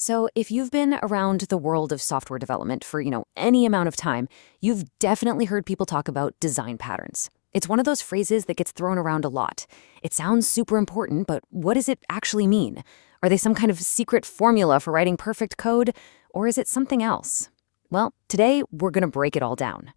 So, if you've been around the world of software development for, any amount of time, you've definitely heard people talk about design patterns. It's one of those phrases that gets thrown around a lot. It sounds super important, but what does it actually mean? Are they some kind of secret formula for writing perfect code, or is it something else? Well, today we're going to break it all down.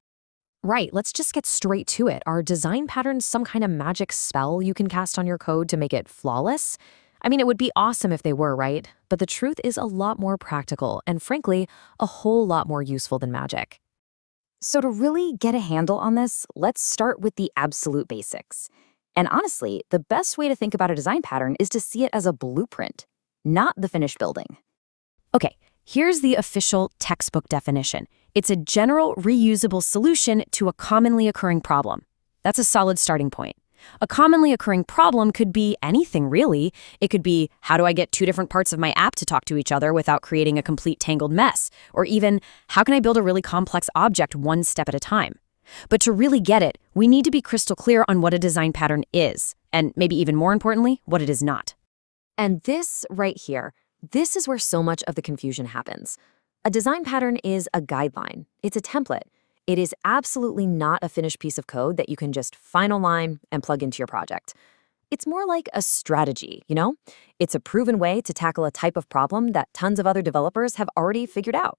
Right, let's just get straight to it. Are design patterns some kind of magic spell you can cast on your code to make it flawless? I mean, it would be awesome if they were, right? But the truth is a lot more practical and, frankly, a whole lot more useful than magic. So, to really get a handle on this, let's start with the absolute basics. And honestly, the best way to think about a design pattern is to see it as a blueprint, not the finished building. Okay, here's the official textbook definition. It's a general, reusable solution to a commonly occurring problem. That's a solid starting point. A commonly occurring problem could be anything, really. It could be, how do I get two different parts of my app to talk to each other without creating a complete tangled mess? Or even, how can I build a really complex object one step at a time? But to really get it, we need to be crystal clear on what a design pattern is, and maybe even more importantly, what it is not. And this right here, this is where so much of the confusion happens. A design pattern is a guideline. It's a template. It is absolutely not a finished piece of code that you can just final line and plug into your project. It's more like a strategy? It's a proven way to tackle a type of problem that tons of other developers have already figured out.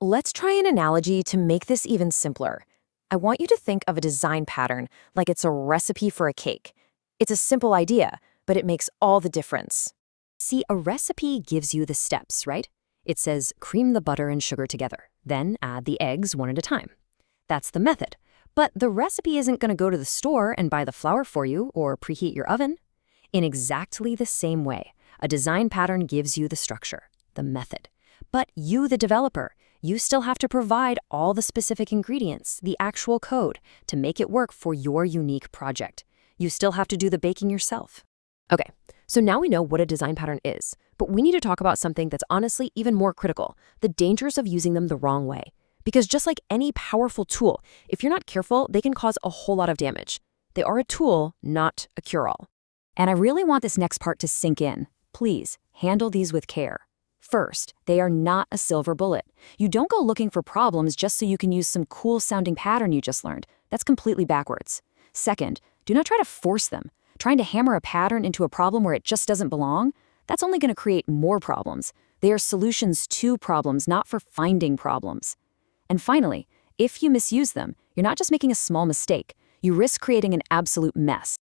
Let's try an analogy to make this even simpler. I want you to think of a design pattern like it's a recipe for a cake. It's a simple idea, but it makes all the difference. See, a recipe gives you the steps, right? It says cream the butter and sugar together, then add the eggs one at a time. That's the method. But the recipe isn't going to go to the store and buy the flour for you or preheat your oven. In exactly the same way, a design pattern gives you the structure, the method. But you, the developer, you still have to provide all the specific ingredients, the actual code, to make it work for your unique project. You still have to do the baking yourself. Okay, so now we know what a design pattern is, but we need to talk about something that's honestly even more critical, the dangers of using them the wrong way. Because just like any powerful tool, if you're not careful, they can cause a whole lot of damage. They are a tool, not a cure-all. And I really want this next part to sink in. Please, handle these with care. First, they are not a silver bullet. You don't go looking for problems just so you can use some cool-sounding pattern you just learned. That's completely backwards. Second, do not try to force them. Trying to hammer a pattern into a problem where it just doesn't belong, that's only going to create more problems. They are solutions to problems, not for finding problems. And finally, if you misuse them, you're not just making a small mistake, you risk creating an absolute mess.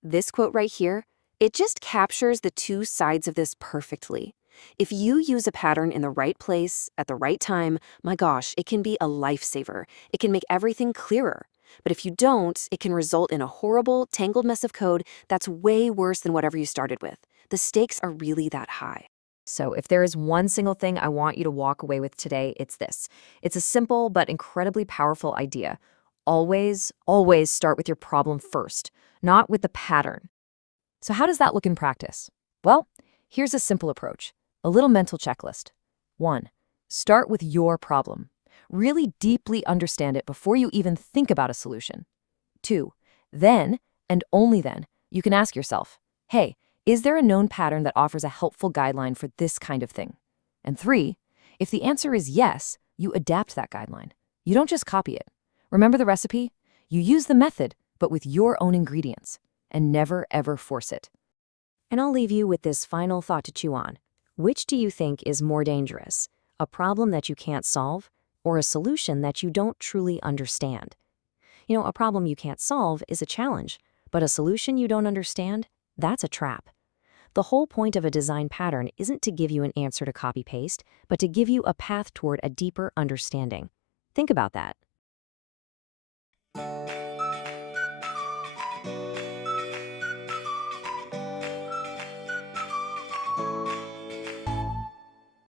This quote right here, it just captures the two sides of this perfectly. If you use a pattern in the right place, at the right time, my gosh, it can be a lifesaver. It can make everything clearer. But if you don't, it can result in a horrible, tangled mess of code that's way worse than whatever you started with. The stakes are really that high. So if there is one single thing I want you to walk away with today, it's this. It's a simple but incredibly powerful idea. Always, always start with your problem first, not with the pattern. So how does that look in practice? Well, here's a simple approach, a little mental checklist. 1. Start with your problem. Really deeply understand it before you even think about a solution. 2. Then, and only then, you can ask yourself, hey, is there a known pattern that offers a helpful guideline for this kind of thing? And 3, if the answer is yes, you adapt that guideline. You don't just copy it. Remember the recipe? You use the method, but with your own ingredients, and never ever force it. And I'll leave you with this final thought to chew on. Which do you think is more dangerous? A problem that you can't solve, or a solution that you don't truly understand? A problem you can't solve is a challenge, but a solution you don't understand, that's a trap. The whole point of a design pattern isn't to give you an answer to copy-paste, but to give you a path toward a deeper understanding. Think about that.